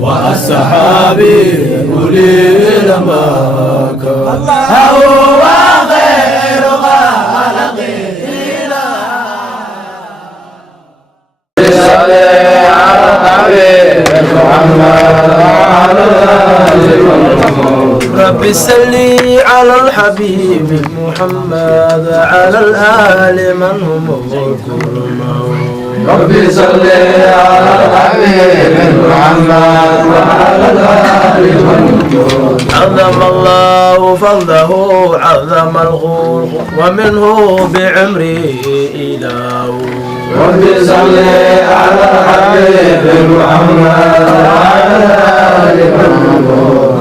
وأصحابي أولي المكان هو خير خلق ربي صلي على الحبيب محمد على الآل من هم الكرماء ربي صلي على الحبيب محمد وعلى الآل من هم عظم الله فضله عظم الخلق ومنه بعمره إله ربي صلي على الحبيب محمد وعلى الآل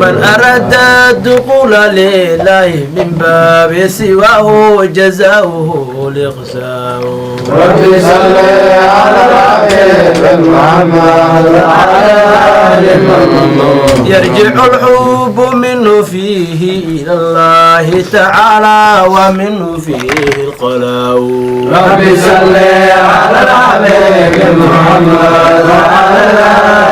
من أراد الدخول لله من باب سواه جزاؤه لغزاه ربي صلي على الحبيب محمد وعلى آل محمد يرجع الحب منه فيه إلى الله تعالى ومنه فيه القلاو ربي صلي على الحبيب محمد وعلى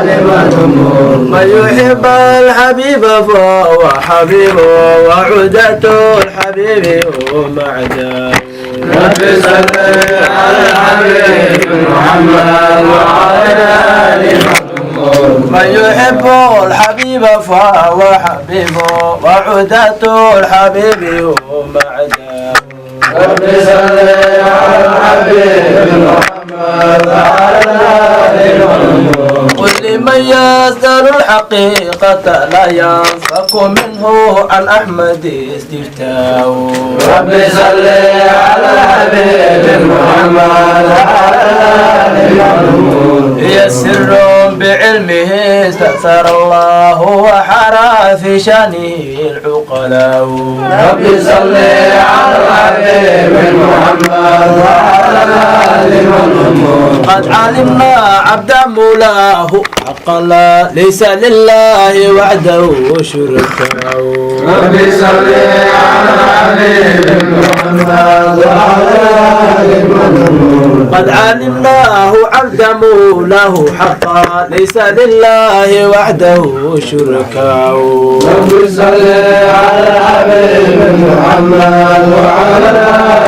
آل محمد من يحب الحبيب فهو حبيبه وعدته الحبيب ومعداه ربي صلي على الحبيب محمد وعلى آل محمد من يحب الحبيب فهو حبيبه وعدته الحبيب ومعداه ربي صلي على الحبيب محمد وعلى آل محمد قل لمن يزدر الحقيقة لا ينفك منه عن أحمد استفتاء ربي صلي على الحبيب محمد وعلى آل محمد هي سر بعلمه استأثر الله وحرى في شانه العقلاء ربي صلي على الحبيب محمد وعلى آل محمد قد علمنا عبد مولاه حقا لا ليس لله وحده شركاء ربي صلي على الحبيب محمد وعلى آل محمد قد علمناه عبد مولاه حقا ليس لله وحده شركاء ربي صلي على الحبيب محمد وعلى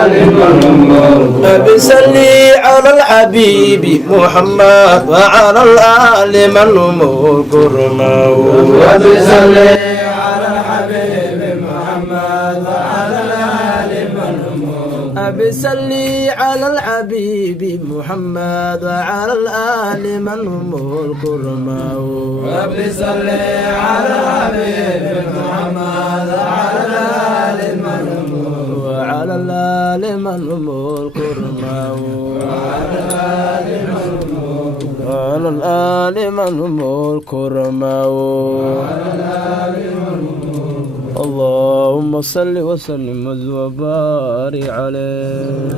آل محمد ربي صلي على الحبيب محمد وعلى الآل من هم الكرماء ربي صلي على الحبيب محمد وعلى الآل من هم ربي صلي على الحبيب محمد وعلى الآل من هم الكرماء ربي صلي على الحبيب محمد وعلى الآل من هم وعلى الآل من هم الكرماء وعلى الآل من هم الكرماء اللهم صل وسلم وبارك عليه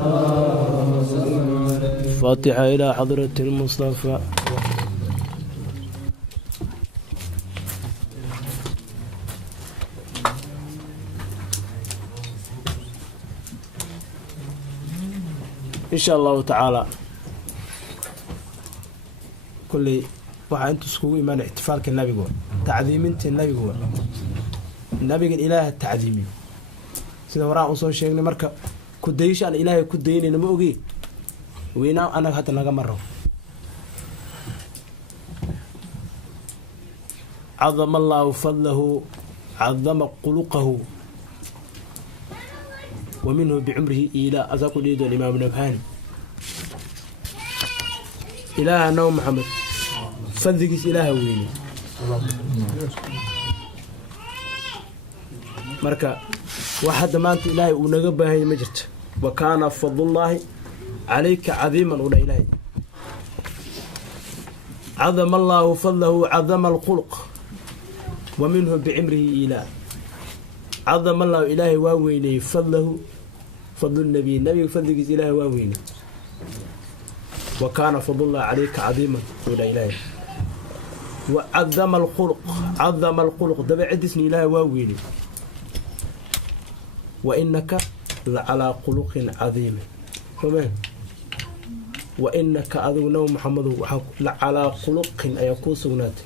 فاتحة إلى حضرة المصطفى إن شاء الله تعالى كل waxaa intu iskugu imaan ihtifaalka nabiga tacdiiminta nabiga nabiga ilaahay tacdiimiyo sida waraan soo sheegnay marka ku dayshaan ilaahay ku daynayna ma ogi weena anaga hadda naga maro عظم الله فضله عظم قلقه ومنه بعمره إلى أذاكو ليدو الإمام نبهاني إله نوم محمد فذكس إله ويني مركا واحد ما أنت إلهي ونقبه هي مجرد وكان فضل الله عليك عظيما ولا إلهي عظم الله فضله عظم الخلق ومنه بعمره إله عظم الله إلهي واويني فضله فضل النبي فضلك إلهي واويني وكان فضل الله عليك عظيما ولا إلهي وعظم الخلق دبع عدسني إلهي واويني وإنك لعلى خلق عظيم فمن وإنك أذو نو محمد لعلى خلق أيكون سنات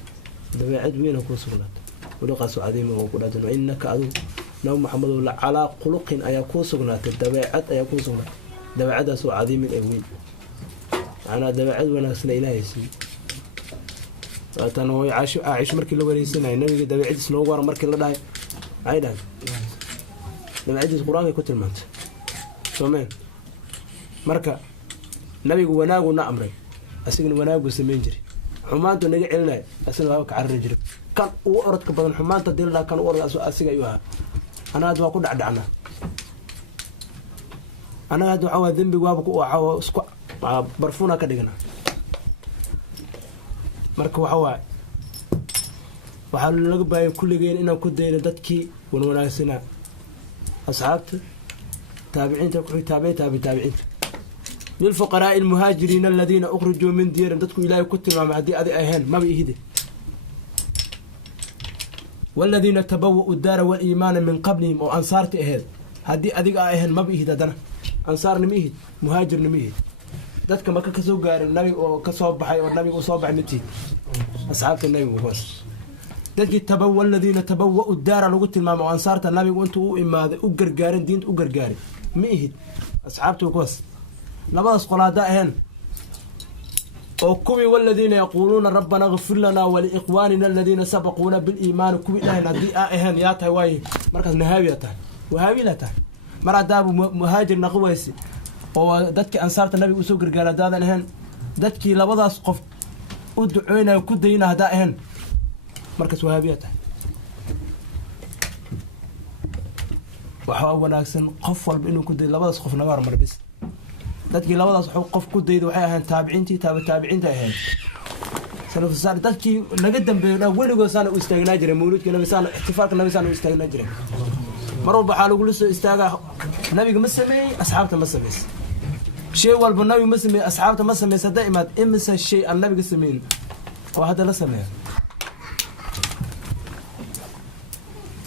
دبيعد وين أكون سنات ولقاس عظيم وقولات وإنك أذو نو محمد لعلى خلق أيكون سنات دبيعد أيكون سنات دبيعد سو عظيم الأوين أنا دبيعد وأنا سنا إلهي سي أنا عايش مركي لو وريسنا النبي دبيعد سنوار مركي لا داي عيدا دبيعد القرآن كتر مات فمن مركا نبي وناغو نأمري أسيقن وناغو سمين جري حمانتو نجي علنا أسيقن هاوك عرر جري كان وقرد كبضان حمانتا دير الله كان وقرد أسيق أيوها أنا هدو أقول عدعنا أنا هدو عوا ذنبي وابك وعوا سكوا برفونا كدقنا مركو عوا وحالو لقباي كل جين إنا كدين دادكي ونوناسنا أصحابت تابعين تكوي تابعين للفقراء المهاجرين الذين أخرجوا من ديارهم تدكو إلهي كتب مع هدي أذي أهان ما بيهدي والذين تبوؤوا الدار والإيمان من قبلهم وأنصار تأهل هدي أذي أهان ما بيهد دنا أنصار نميهد مهاجر نميهد دتك ما كسو قار النبي وكسوب بحي والنبي وصوب عنتي أصحاب النبي وبس دتك تبوؤوا الذين تبوؤوا الدار لو قلت المام وأنصار النبي وأنتوا إما أجر قارن دين أجر قارن ميهد أصحابته كوس لباس قلادة هن وكوي والذين يقولون ربنا اغفر لنا ولإخواننا الذين سبقونا بالإيمان كوي لهن هدي هن ياتها واي مركز نهاويته وهاويلته مرة داب مهاجر نقويسي ودتك أنصار النبي وسوق رجال دادا هن دتك لباس قف ودعينا وكدينا هدا هن مركز وهابيته وحاول ناكسن قفل بإنه كدي لباس قف نمر مربس dadkii labadaas qof ku dayday waxay ahayn taabiciintii taabiciinta ahayd sanad saar dadkii naga dambeeyay weligood saan u istaagnaa jiray mawlidka nabi saan ihtifaalka nabi saan u istaagnaa jiray mar walba waxa lagu soo istaagaa nabiga ma sameeyay asxaabta ma sameeyay shay walba nabi ma sameeyay asxaabta ma sameeyay daimaad imisa shay aan nabiga sameeyay oo hada la sameeyay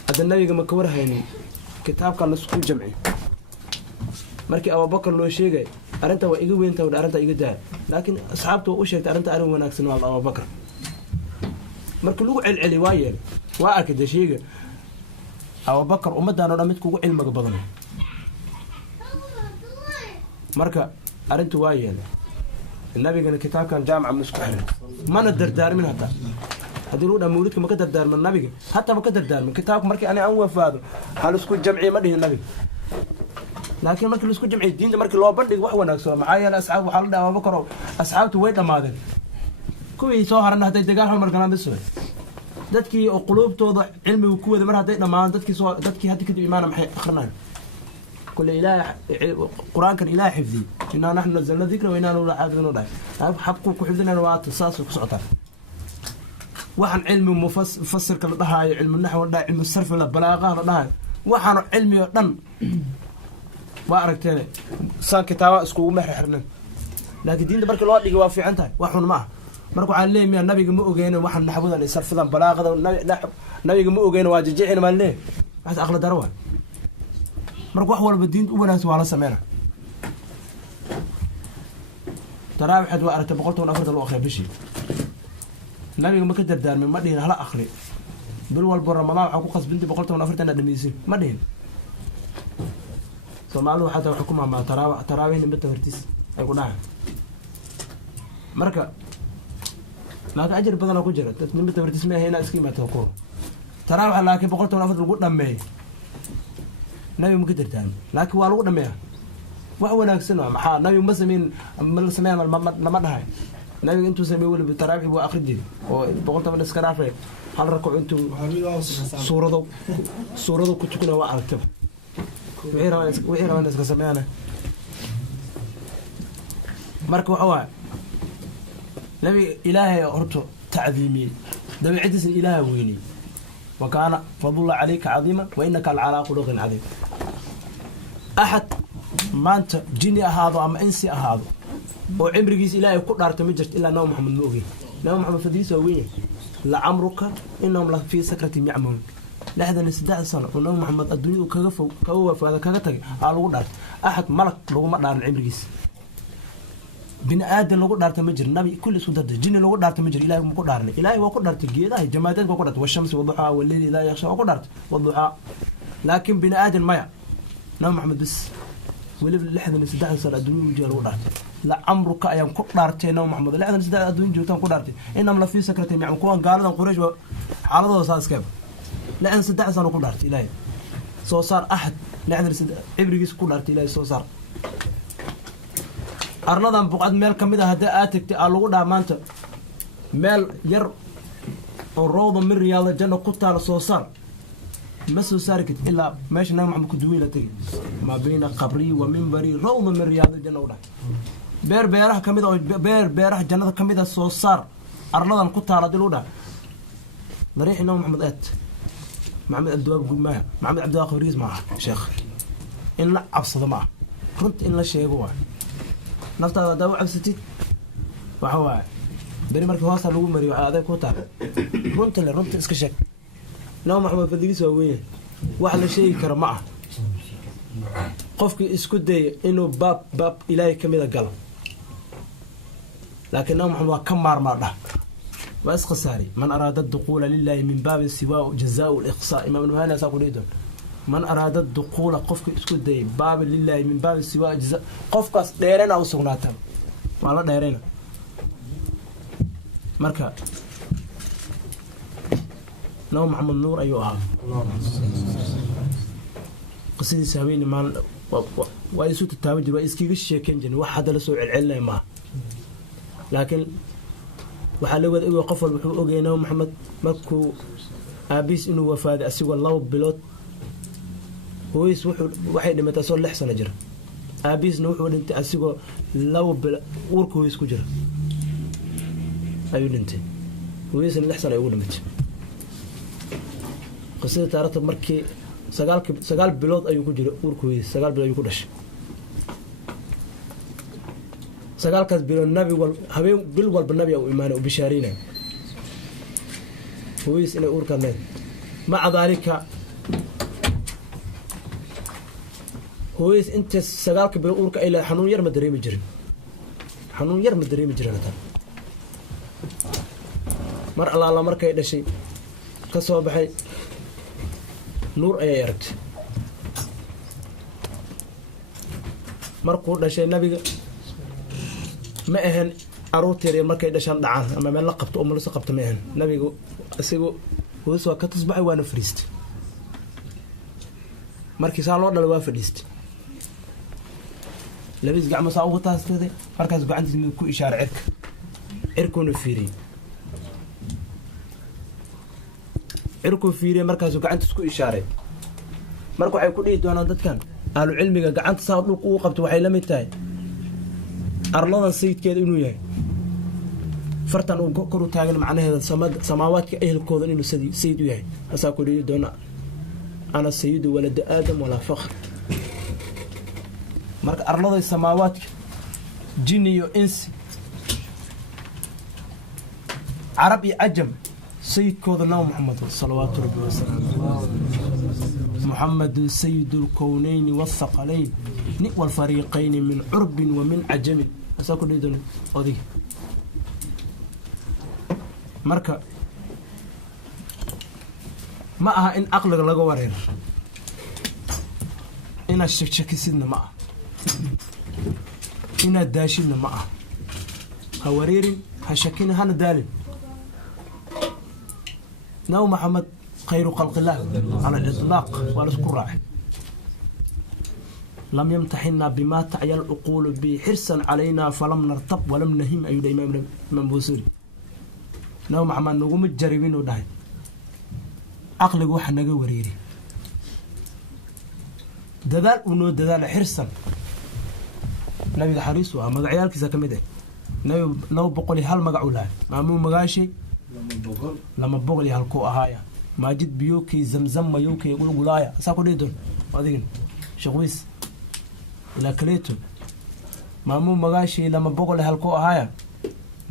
hada nabiga ma ka warhaynin kitaabka la isku jamci markii Abu Bakar loo sheegay arinta waa iga weynta oo arinta iga daa laakiin asxaabtu u sheegtay arinta arin wanaagsan waa Abu Bakar markii lagu celceli waayeen waa arkay sheega Abu Bakar ummadana oo mid kugu cilmiga badan marka arintu waayeen nabiga kitaabkan jaamaca musku xilin mana dardaarmin hata hadii uu dhamuudka ma ka dardaarmin nabiga hatta ma ka dardaarmin kitaabka markii aan wafaado hal isku jamci ma dhihin nabiga لكن مركل اسكو جمعي الدين ده مركل لو بندق wax wanaagsan maxay la asxaab waxa la dhaawaa bakaro asxaabtu way dhamaadeen kuwii soo harana haday dagaal markana bisoo dadkii oo qulubtooda cilmiga ku wada mar haday dhamaan dadkii hadda kadib iimaan maxay akhrinaan kulli ilaahay quraankan ilaahay xifdi inna nahnu nazzalna dhikra wa inna lahu lahafidun habku ku xifdinayna waa tasaas ku socota waxan cilmi mufassir kala dhahayo cilmi nahwa cilmi sarf la balaaqa la dhahayo waxan cilmi oo dhan وأركتني سان كتابة اسكو محرحرنا لكن دين برك الله دغ وافي عنتها waxun ma markuu caalim ya nabiga ma ogeeyna waxan naxwada la sarfadan balaaqada nabiga ma ogeeyna waa jijicina ma leey wax aqla darwa markuu wax walba diin u wanaagsan waa la sameeyna taraawixad waa aragtay 104 loo akhriyo bishi nabiga ma ka dardaarmay ma dhihin hala akhri bil walba ramadaan waxa ku qasbintii 104 dhamiisin ma dhihin Soomaalidu waxa taa xukuma ma taraawih inta hortiis ay ku dhaxay marka laaga ajir badan ku jira dad nimada hortiis ma hayna iska imaatay ku taraawih laakiin 104 lagu dhameey nabi ma ka dirtaan laakiin waa lagu dhameeyaa wax wanaagsan maxaa nabi ma sameyn lama dhahay nabi intuu sameeyay wali taraawih buu akhriday oo 104 iska raafay hal rakac intuu suurado ku tukuna waa aragtay wixii rabaan iska sameeyana marka waxa nabi ilaahay horto تعظيمي دبي عدس الإله ويني وكان فضل الله عليك عظيما وإنك على خلق عظيم أحد ما أنت جني هذا أم إنسي هذا وعمرك إلهي كل دارت مجرت إلا نوم محمد نوغي نوم محمد فديس وين لعمرك إنهم في سكرة يعمون لحدنا 16 سنة ونبي محمد الدنيا وكغف كوف هذا كغتغ لو دارت أحد ملك لو ما دارن عمريس بني آدم لو دارت مجر نبي كل اسم درت جن لو دارت مجر إلهي ما دارن إلهي وكو دارت جيدا جمادات وكو دارت والشمس والضحى والليل إذا يغشى وكو دارت والضحى لكن بني آدم ما نبي محمد بس ولي لحدنا 16 سنة الدنيا وجه لو دارت لا عمرك أيام كو دارتي نبي محمد لحدنا 16 الدنيا جوتان كو دارتي إنما لا في سكرتين يعني كون قالوا قريش حالده ساس كيف لأن 16 سنة كو دارت إلهي سو صار أحد لأن عبريس كو دارت إلهي سو صار أرنادان بقعد ميل كميدا هدا آتكتي ألوغو دامانتا ميل ير الروضة من رياض الجنة قطة سو صار مسو ساركت إلا ماشي نام محمد كدوين لتجي ما بين قبري ومنبري روضة من رياض الجنة ولا بير بيرح كميدا بيرح جنة كميدا سو صار أرنادان قطة على دلودا مريح نام محمد آت محمد عبد الوهاب قول معه محمد عبد الوهاب خبريز معه شيخ إن لا أبصد معه كنت إن لا شيء هو نفطر دواء عبستي وحواي بري مركي واصل لو مري هذا كوتا رنت اسكشك نو محمد فديس وين واحد شيء كرمعه قفك اسكو داي انه باب الهي كميدا قال لكن نو محمد كم مار بس خساري من اراد الدخول لله من باب السواء جزاء الاقصاء امام الوهانه ساقوليدون من أراد الدخول قفك اسكت داي باب لله من باب السواء جزاء قفك ديرنا أو سغناتا والله ديرنا مركا نو محمد نور أيها قصيدة سامين ما ويسوت التاوج ويسكي الشيء كنجن واحد لسوء العلة ما لكن وحلوة إيوه قفل بحقوق نو محمد مكو أبيس إنه وفاد أسوى الله بلوت هويس وحيد متى صار لحسن جرا أبيس نوح ولنت أسيقو لو بورك هويس كجرا أيون أنت هويس اللحسن أيون مت قصيدة تارة مركي سجال بلاد أيو كجرا ورك هويس سجال بلاد أيو كدش سجال كذ بلو النبي وهبي بلو بالنبي أو إيمان وبشارينا هويس إلى ورك النبي مع ذلك هويس انت سغالك بيقولك الى حنون ير مدري مجرين حنون ير مدري مجرين مر الله markay dhashay ka soo baxay nuur ay yarad markuu dhashay nabiga ma ahan aroorteer markay dhashan dhacaan ama meel la qabto oo la qabto ma ahan nabiga asigu hoos waa ka tasbaxay waana fariist markii saa loo dhalay waa fadhiist لبيس قاع مساوي تاستدي مركز قاعد كو إشارة عركون فيري مركز قاعد تسكو إشارة مركو حيكون إيه دوانا دتكان قالوا علمي قاعد تصاب لك وقبت وحي لم يتاي أرلونا سيد كده إنه ياي فرتان وكرو تاجل معنا هذا سماوات كأهل كودن إنه سيد ياي أساكو إيه دونا أنا سيد ولد آدم ولا فخر marka arlada samaawaadka jin iyo insi arab iyo ajam sayidkooda naw muhammad sallallahu alayhi wasallam muhammad sayyidul kawnayn was-thaqalayn ni wal fariqayn min urb wa min ajam asako deedon odi marka ma aha in aqliga laga wareer ina shakkisidna ma aha إن الداشين معه هوريري هشكين هنا دالين نو محمد خير خلق الله على الإطلاق والذكر راح لم يمتحنا بما تعي العقول بحرصا علينا فلم نرتب ولم نهم أي إمام من بوسوري نو محمد نقوم الجريبين وداي عقل واحد نجا وريري دذال ونو دذال حرصا نبي حريص وما عيالك إذا كمده نبي لو بقولي هل مقعولها ما مو مقاشي لما بقولي هالكو هايا ما جد بيوكي زمزم ما يوكي يقول قلايا ساكو ديدون هذين شغويس لا كليتو ما مو مقاشي لما بقولي هالكو هايا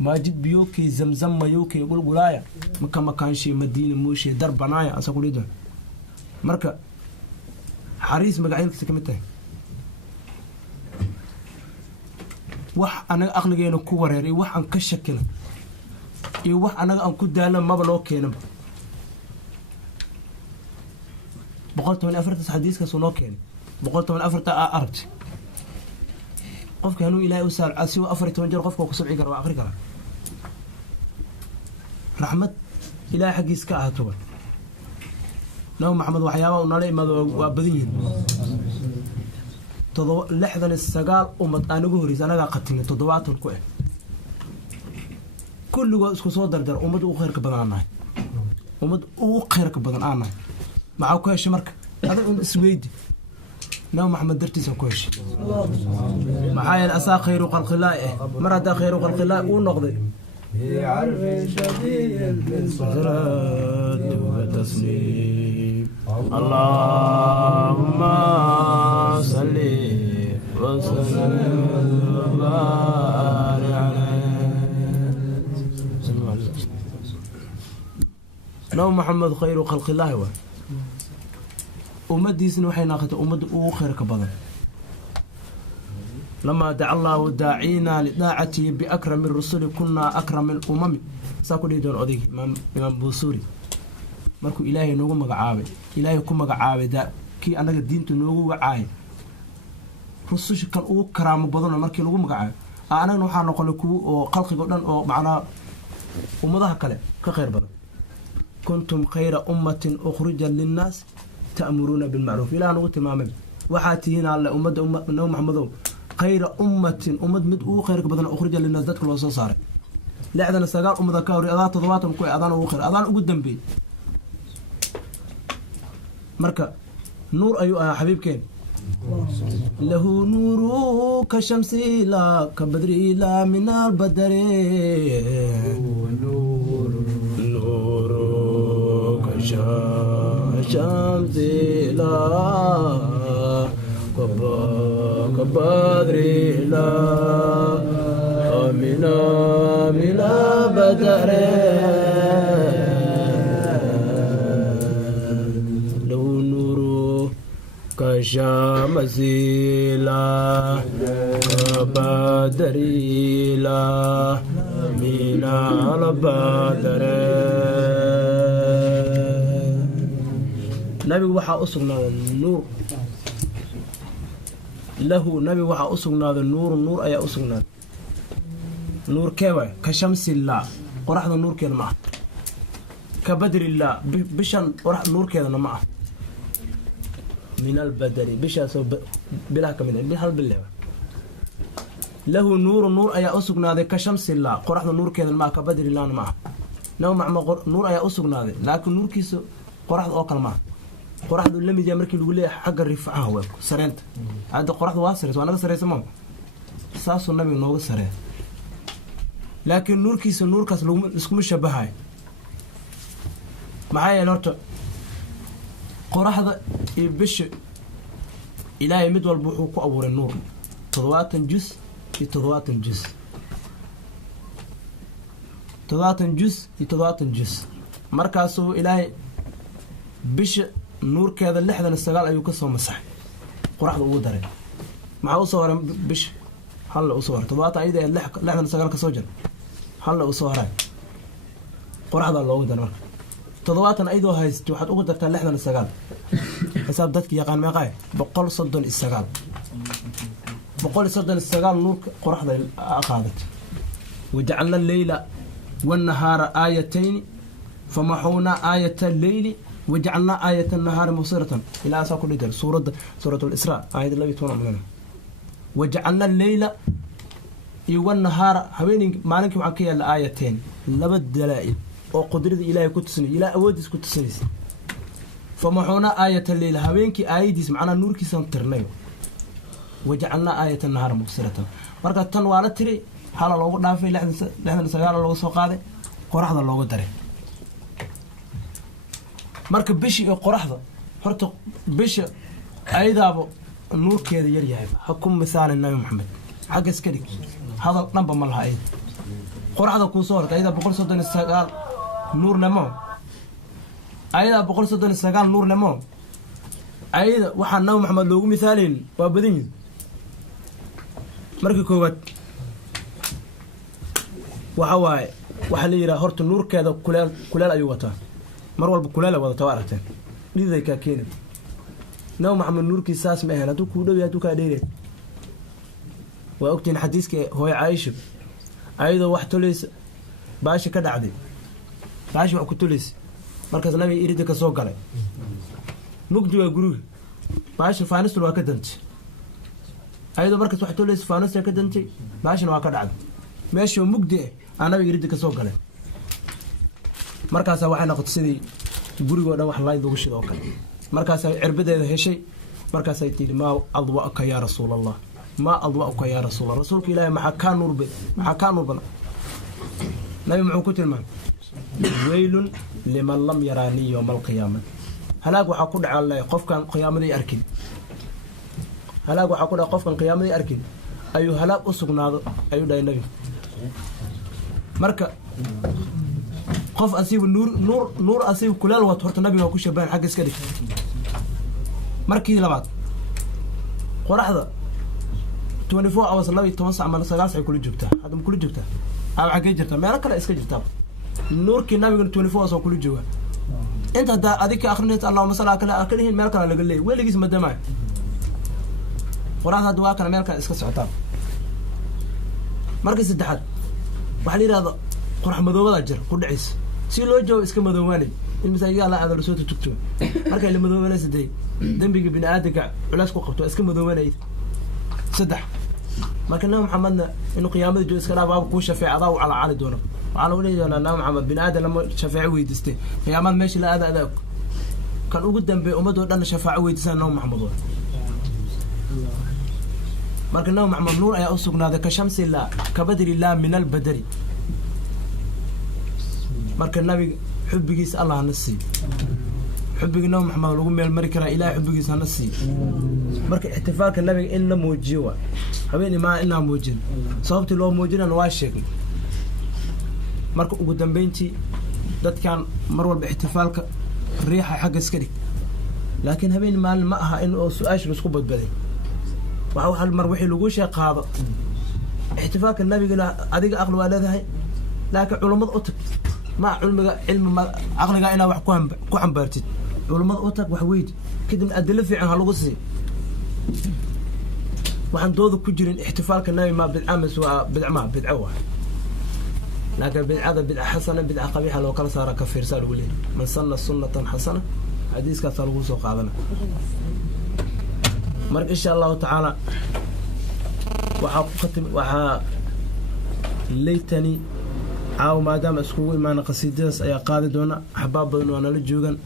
ما جد بيوكي زمزم ما يوكي يقول قلايا مكان شي مدينة موشي درب بنايا ساكو ديدون marka xariis magacyadiisa ka mid tahay wax anaga aqligeena ku wareeray wax aan ka shakina iyo wax anaga aan ku daalna maba loo keenaba 114 xadiiskaas noo keenay 114 arabti qofka hanuu ilaahay u saal asi 14 jeer qofka ku sabci kara waa akhri kara raxmad ilaahay xaqiis ka ahaato nabi maxamed waxyaabo uu nala imaado waa badan yihiin 69 ummad anigu horiis anaga qatin 70 ku ah kulligood isku soo dardar ummad ugu khayrka badan aanahay ummad ugu khayrka badan aanahay maxaa ku heshay marka hada un isweydi nabi maxamed dartiisa ku heshay maxaa yeelay asaa khayru khalqillah mar hada khayru khalqillah uu noqday عرف شديد من صلاة وتسليم اللهم صل وسلم وبارك عليه نو محمد خير خلق الله أمديسنا وحين أخذت أمد أخر كبدن لما دعا الله داعينا لطاعته بأكرم الرسل كنا أكرم الأمم ساكو دي دون أوديك إمام بوسوري markuu ilaahay noogu magacaabay ilaahay ku magacaabay kii anaga diinta noogu wacay rususha kan ugu karaamo badan markii lagu magacaabay anagana waxaa noqonay kuwa oo qalqiga dhan oo macnaa ummadaha kale ka khayr badan kuntum khayra ummatin ukhrijat linnaas ta'muruna bil ma'ruf ilaa nagu tilmaamay waxaa tihiin alle ummadda nabi maxamedow khayra ummatin ummad mid ugu khayrka badan ukhrijat linnaas dadka loo soo saaray 69 ummada ka hor adaa 70 ku adaan ugu khayr adaan ugu dambeey marka nuur ayuu ahaa xabiibkeen lahu nuuru ka shamsi la ka badri la min al badri nuuru ka shamsi la ka badri la min al badri كشمسيلا بدريلا من البدر نبي وحا أسقنا النور له نبي وحا أسقنا النور أي أسقنا نور كيوي كشمس الله قرحنا النور كذا معه كبدر الله بشان قرح النور كذا معه من البدر بشا بلا كمين بحال بالله له نور أي أسقنا ذي كشمس الله قرحنا نور كذا الماء كبدر الله معه نوع مع نور أي أسقنا ذي لكن نور كيس قرح أوكل معه قرح لم يجي أمريكا يقول لي حق الرفعة هو سرنت هذا قرح واسرت وأنا سريت سماه ساس النبي نور سريت لكن نور كيس نور كاس لو اسمه شبهاي معايا نورته qoraxda iyo bisha ilaahay mid walba wuxuu ku abuuray nuur 70 juz iyo 70 juz 70 juz iyo 70 juz markaasuu ilaahay bisha nuurkeeda 69 ayuu ka soo masaxay qoraxda ugu daray maxaa u soo haray bisha hal u soo haray 70 ayda 69 ka soo jar hal u soo haray qoraxda loogu daray marka 70 ayadoo haysto waxaad ugu dartaa 69 حساب دتك يقان ما قاي بقول صدن السجال بقول صدن السجال نور قرحة أخذت وجعلنا الليل والنهار آيتين فمحونا آية الليل وجعلنا آية النهار مبصرة إلى أساق الرجال سورة الإسراء آية الله يتونا مننا وجعلنا الليل والنهار هبين معنك معكية الآيتين لبد دلائل وقدرة إلهي كتسني إلى أودس كتسني فمحونا آية الليل هبينك آيديس معنا نور كيسان ترنيو وجعلنا آية النهار مبصرة marka tan waa la tiri xala loogu dhaafay 69 loogu soo qaaday qoraxda loogu daray marka bishi iyo qoraxda horta bisha aydaabo nuurkeeda yar yahay xukum misaal nabi maxamed xaq iska dhig hadal dhanba ma laha ayda qoraxda ku soo hortay ayda 139 nuur lamo ayda 139 nuur lamo ayada waxaa nabi maxamed loogu misaalin waa badan yihiin markii koowaad waxa waaye waxa la yiraahdo horta nuurkeeda kuleel ayuu wataa mar walba kuleel wadataa aragteen dhiday ka keenay nabi maxamed nuurkiisaas ma ahayn haduu ku dhow yahay ka dheereed waa ogtiin xadiiska hooyo Aisha ayadoo wax tulaysa baashi ka dhacday baashi wax ku tulaysa markaas nabi irida ka soo galay mugdi waa guriga baashi faanistu waa ka dantay ayadoo markaas wax tulaysa faanistu ka dantay baashina waa ka dhacday meesha mugdi nabi irida ka soo galay markaas waxay noqotay sidii guriga oo dhan wax layd ugu shido kale markaas ay cirbadeeda heshay markaas ay tii ma adwaaka ya rasuulallah ma adwaaka ya rasuulallah rasuulka ilaahay maxaa ka nuurban nabi muxuu ku tilmaamay waylun liman lam yarani yawm alqiyaamah halaag waxa ku dhacay qofkan qiyaamada arkin halaag waxa ku dhacay qofkan qiyaamada arkin ayuu halaag u sugnaado ayuu dhahay nabi marka qof asiib nuur asiib kuleel wad horta nabiga ku shabaan xaq iska dhig markii labaad qoraxda 24 hours nabi 10 saac ama 9 saac kula joogtaa hadda kula joogtaa xagee jirta meel kale iska jirta nuurkii nabiga 24 hours kula jooga inta hada adika akhrinaysa Allahumma salli ala akalihi meel kale laga leeyahay weligiis madama qoraxda duwa kale meel kale iska socotaa markii saddexaad waxa la yiraahdo qorax madoobada jir ku dhacaysa si loo joogo iska madoowaanay in masaajidka la aadalo soo tugto markay la madoowaanay sidii dambiga bini'aadamka culays ku qabto iska madoowaanay saddex marka nabi maxamedna inuu qiyaamada joogo iska dhaaf ku shafeecada oo cala doono waxa lagu leeyahay nabi maxamed bini'aadam lama shafeeco weydiistay qiyaamad meeshii la aada kan ugu dambeey ummadoo dhan shafaaco weydiisan nabi maxamed marka nabi maxamed nuur ayaa u sugnaaday ka shamsi la ka badri la min al badri marka nabi xubbigiisa Allah nasi xubbiga nabi maxamed lagu meel mari kara ilaahay xubbigiisa nasi marka ihtifaalka nabiga in la muujiyo habeen ma inna muujin sababta loo muujinana waa sheegay marka ugu dambeyntii dadkan mar walba ihtifaalka riixa xagga iska dhig laakiin habeen maalin ma aha in oo su'aashu isku badbaday waxa hal mar wixii lagu sheeqaado ihtifaalka nabiga adiga aqal waa leedahay laakiin culimada u tag ما علم عقلك أنا وحكم بارتد علماء أوتك وحويد كده أدلة في عنها لغصي وحن دوذ كجرين احتفال كناي ما بالعمل سواء بالعمى بدعوة لكن بالعادة بدعة حسنة بدعة قبيحة لو كان صار كفير سال ولين من سنة سنة حسنة حديث كثر وسوق هذا مرك إن شاء الله تعالى وحا ليتني عاو ما دام اسكو ما قصيدس اي قادي دونا احباب بدن وانا لا جوغان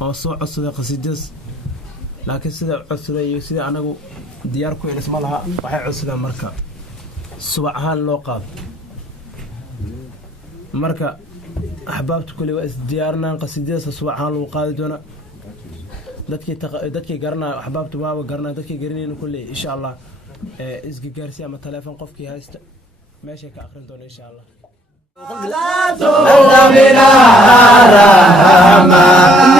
oo soo codsaday qasiidas laakiin sida codsaday iyo sida anagu diyaar ku isma laha waxay codsadaan marka subax ahaan loo qaado marka ahbaabtu kulli waa isdiyaarnaan qasiidas subax ahaan loo qaadi doona dadkii garanaa ahbaabtu waa garanaa dadkii garanayna kulli insha Allah isga gaarsi ama telefoon qofkii haysta meesha ka akhrin doona insha Allah Allah